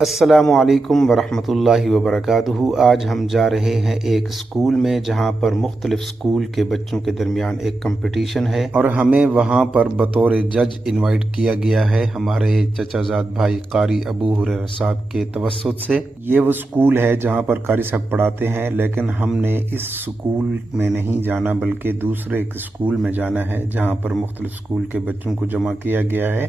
अस्सलामु अलैकुम वरहमतुल्लाहि वबरकातुहू। आज हम जा रहे हैं एक स्कूल में जहां पर मुख्तलिफ़ स्कूल के बच्चों के दरमियान एक कंपटीशन है और हमें वहां पर बतौर जज इनवाइट किया गया है हमारे चचाजाद भाई कारी अबू हुरैरा साहब के तवस्सुत से। ये वो स्कूल है जहां पर कारी साहब पढ़ाते हैं, लेकिन हमने इस स्कूल में नहीं जाना बल्कि दूसरे एक स्कूल में जाना है जहाँ पर मुख्तलिफ़ स्कूल के बच्चों को जमा किया गया है।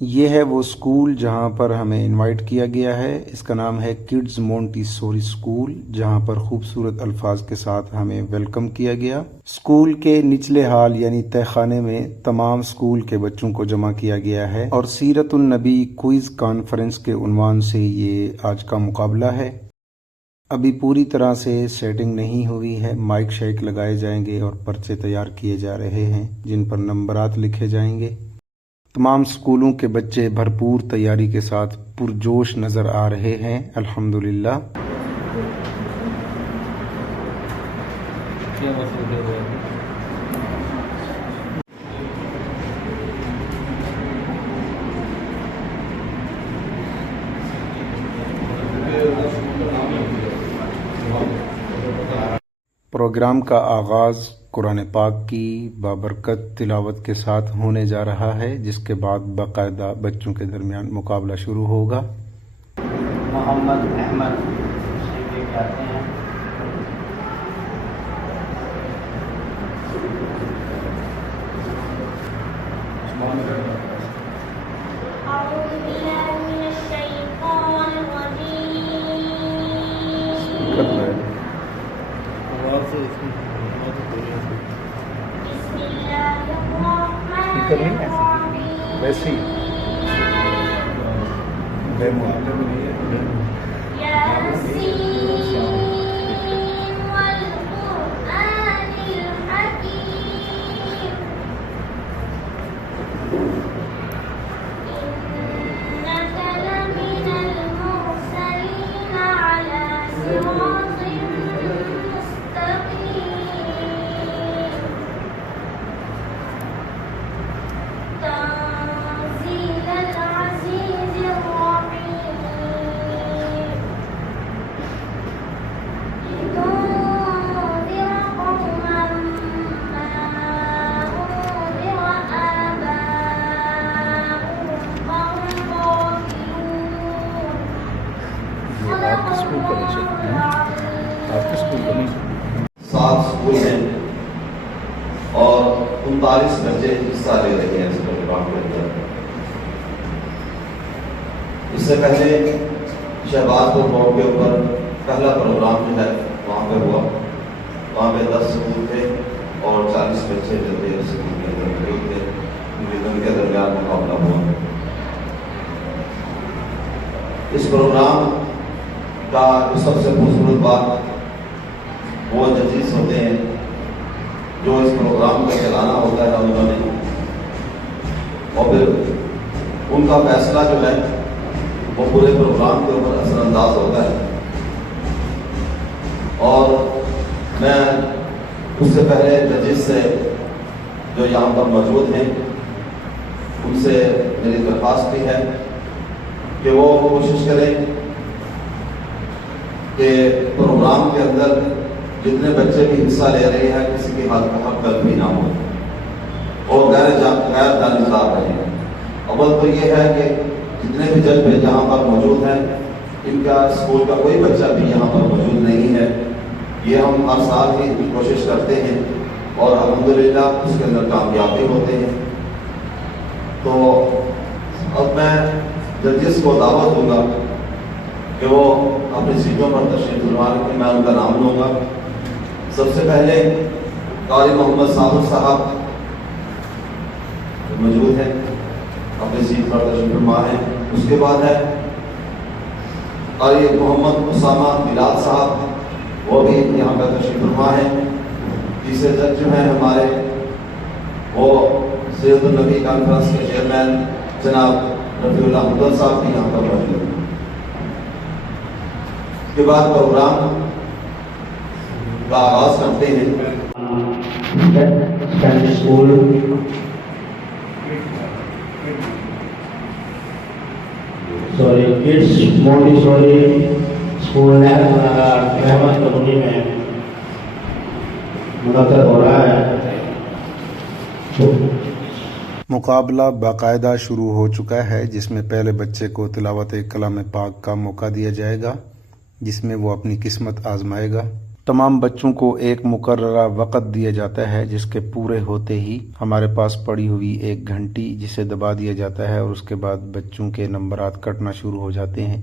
ये है वो स्कूल जहाँ पर हमें इनवाइट किया गया है। इसका नाम है किड्स मोंटेसोरी स्कूल, जहाँ पर खूबसूरत अल्फाज के साथ हमें वेलकम किया गया। स्कूल के निचले हाल यानी तहखाने में तमाम स्कूल के बच्चों को जमा किया गया है और सीरतुन नबी क्विज कॉन्फ्रेंस के उन्वान से ये आज का मुकाबला है। अभी पूरी तरह से सेटिंग नहीं हुई है। माइक शाइक लगाए जाएंगे और पर्चे तैयार किए जा रहे हैं जिन पर नंबरात लिखे जाएंगे। तमाम स्कूलों के बच्चे भरपूर तैयारी के साथ पुरजोश नज़र आ रहे हैं। अल्हम्दुलिल्लाह। प्रोग्राम का आगाज़ कुरान पाक की बाबरकत तिलावत के साथ होने जा रहा है, जिसके बाद बाकायदा बच्चों के दरमियान मुकाबला शुरू होगा। मोहम्मद अहमद शेख आते हैं। स्पीकर नहीं है वैसे ही सात स्कूल हैं और 39 बच्चे हिस्सा ले रहे हैं इस प्रोग्राम के अंदर। इससे पहले शहबाजपुर रोड के ऊपर पहला प्रोग्राम जो है वहाँ पे हुआ। वहाँ पे 10 स्कूल थे और 40 बच्चे जो थे उस स्कूल के अंदर मौजूद थे। उनके दरमियान मुकाबला हुआ। इस प्रोग्राम का सबसे खूबसूरत बात वो जजेस होते हैं जो इस प्रोग्राम को चलाना होता है उन्होंने, और फिर उनका फैसला जो है वो पूरे प्रोग्राम के ऊपर असरअंदाज होता है। और मैं उससे पहले जजेस से जो यहाँ पर मौजूद हैं उनसे मेरी दरख्वास्त भी है कि वो कोशिश करें कि प्रोग्राम के अंदर जितने बच्चे भी हिस्सा ले रहे हैं किसी की हक गलती ना हो और गैर जानिबदार रहे। अव्वल तो ये है कि जितने भी जज भी यहाँ पर मौजूद हैं इनका स्कूल का कोई बच्चा भी यहाँ पर मौजूद नहीं है। ये हम हर साल ही कोशिश करते हैं और अल्हम्दुलिल्लाह उसके अंदर कामयाब भी होते हैं। तो अब मैं जजेस को दावत दूंगा कि वो अपनी सीटों पर तशरीफ फरमा रखें। मैं उनका नाम लूँगा। सबसे पहले कारी मोहम्मद साबिर साहब मौजूद हैं, अपनी सीट पर तशरीफ फरमा है। उसके बाद है कारी मोहम्मद उसामा बिलाल साहब, वो भी यहाँ पर तशरीफ फरमा है। तीसरे जज जो हैं हमारे वो सीरतुन नबी कॉन्फ्रेंस के चेयरमैन जनाब रफीउल्लाह मुदल साहब भी यहाँ पर मौजूद हैं। उसके बाद प्रोग्राम का आगाज करते हैं। Secondary school kids Montessori school रहमत कॉलोनी में मुनक़्क़द हो रहा है। मुकाबला बाकायदा शुरू हो चुका है, जिसमें पहले बच्चे को तिलावत कलाम पाक का मौका दिया जाएगा, जिसमें वो अपनी किस्मत आजमाएगा। तमाम बच्चों को एक मुकर्ररा वक़्त दिया जाता है, जिसके पूरे होते ही हमारे पास पड़ी हुई एक घंटी जिसे दबा दिया जाता है और उसके बाद बच्चों के नंबरात कटना शुरू हो जाते हैं।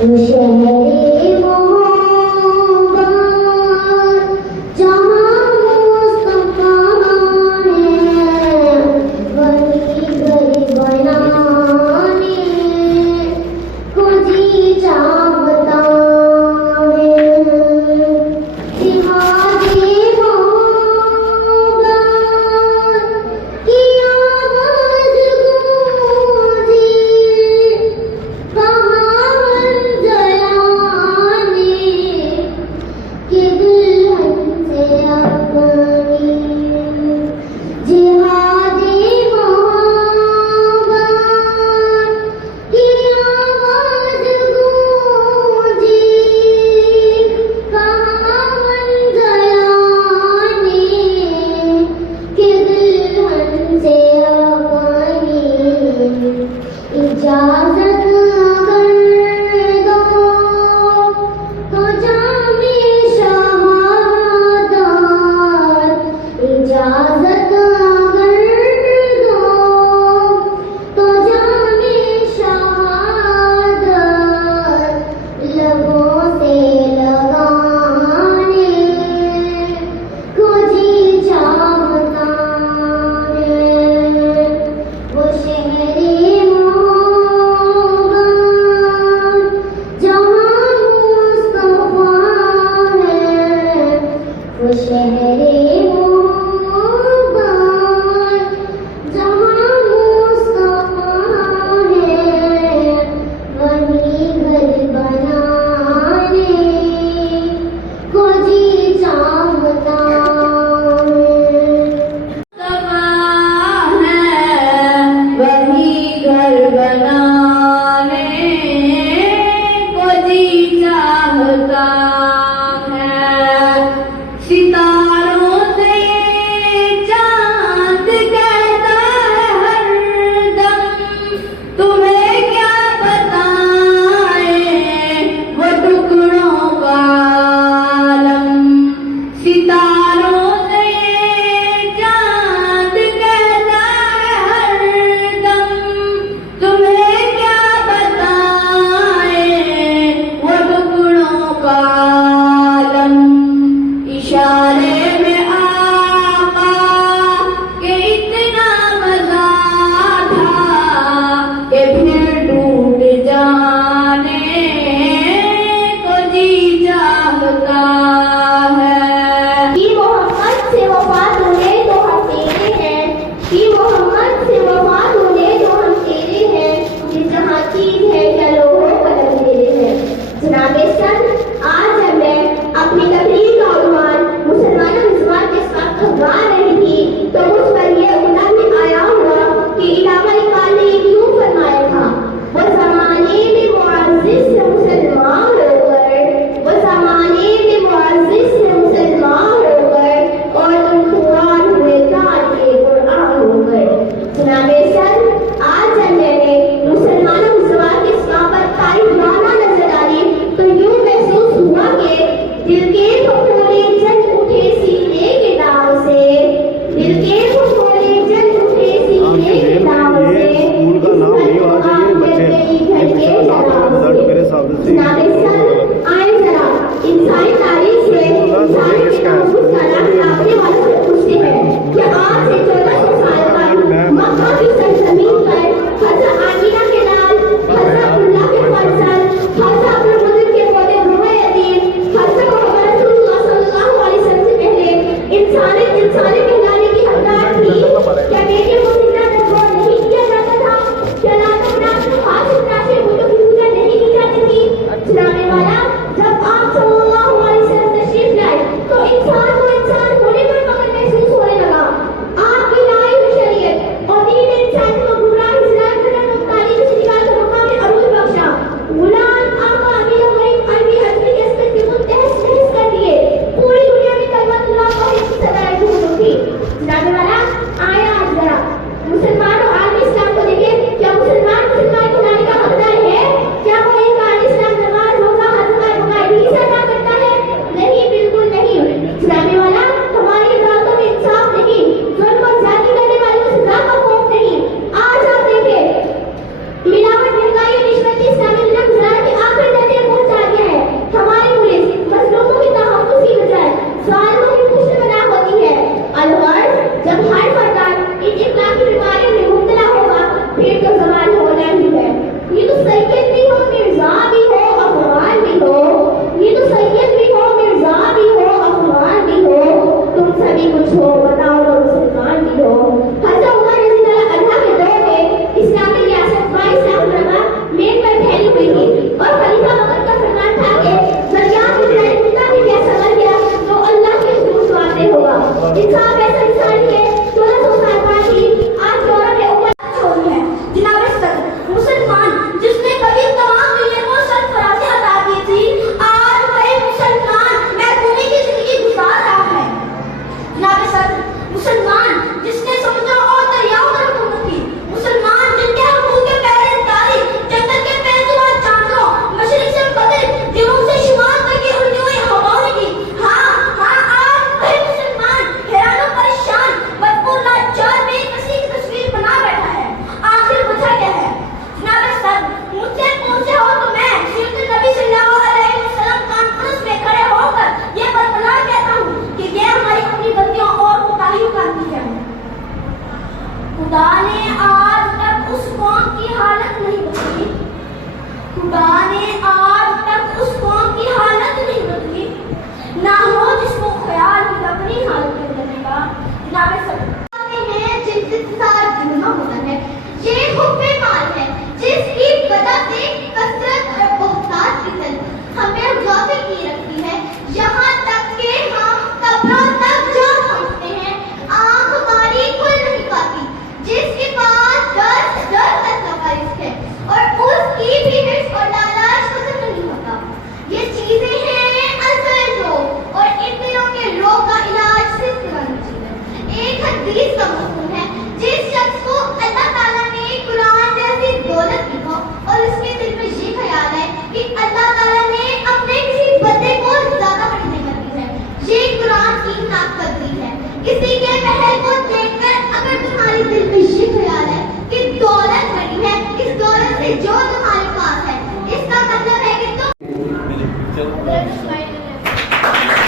शहरे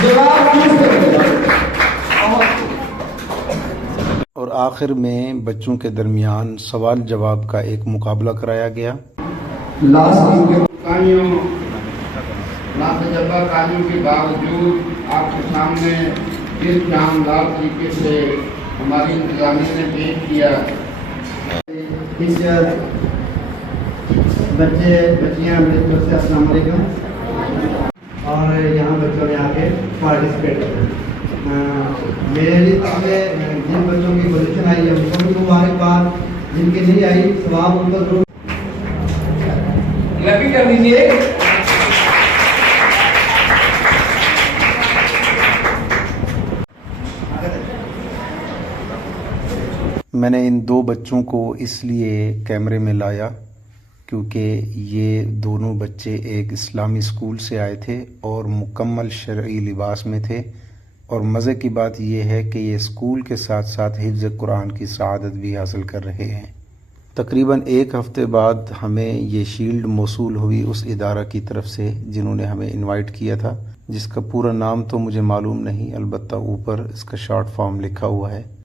जवाब और आखिर में बच्चों के दरमियान सवाल जवाब का एक मुकाबला कराया गया। लातजबाकारियों के बावजूद आपके सामने जिस शानदार तरीके से हमारी इंतजामिया ने पेश किया, टीचर, बच्चियाँ मेरी तरफ से अस्सलाम वालेकुम। और यहाँ बच्चों ने आके पार्टिसिपेट किया। मेरी तरफ से जिन बच्चों की पोजीशन आई है उनको भी मुबारकबाद, जिनकी नहीं आई सवाब उनको जरूर कर दीजिए। मैंने इन दो बच्चों को इसलिए कैमरे में लाया क्योंकि ये दोनों बच्चे एक इस्लामी स्कूल से आए थे और मुकम्मल शरई लिबास में थे। और मज़े की बात यह है कि ये स्कूल के साथ साथ हिफ्ज़ कुरान की सआदत भी हासिल कर रहे हैं। तकरीबन एक हफ़्ते बाद हमें ये शील्ड मौसूल हुई उस इदारा की तरफ से जिन्होंने हमें इनवाइट किया था, जिसका पूरा नाम तो मुझे मालूम नहीं, अलबत्ता ऊपर इसका शॉर्ट फॉर्म लिखा हुआ है।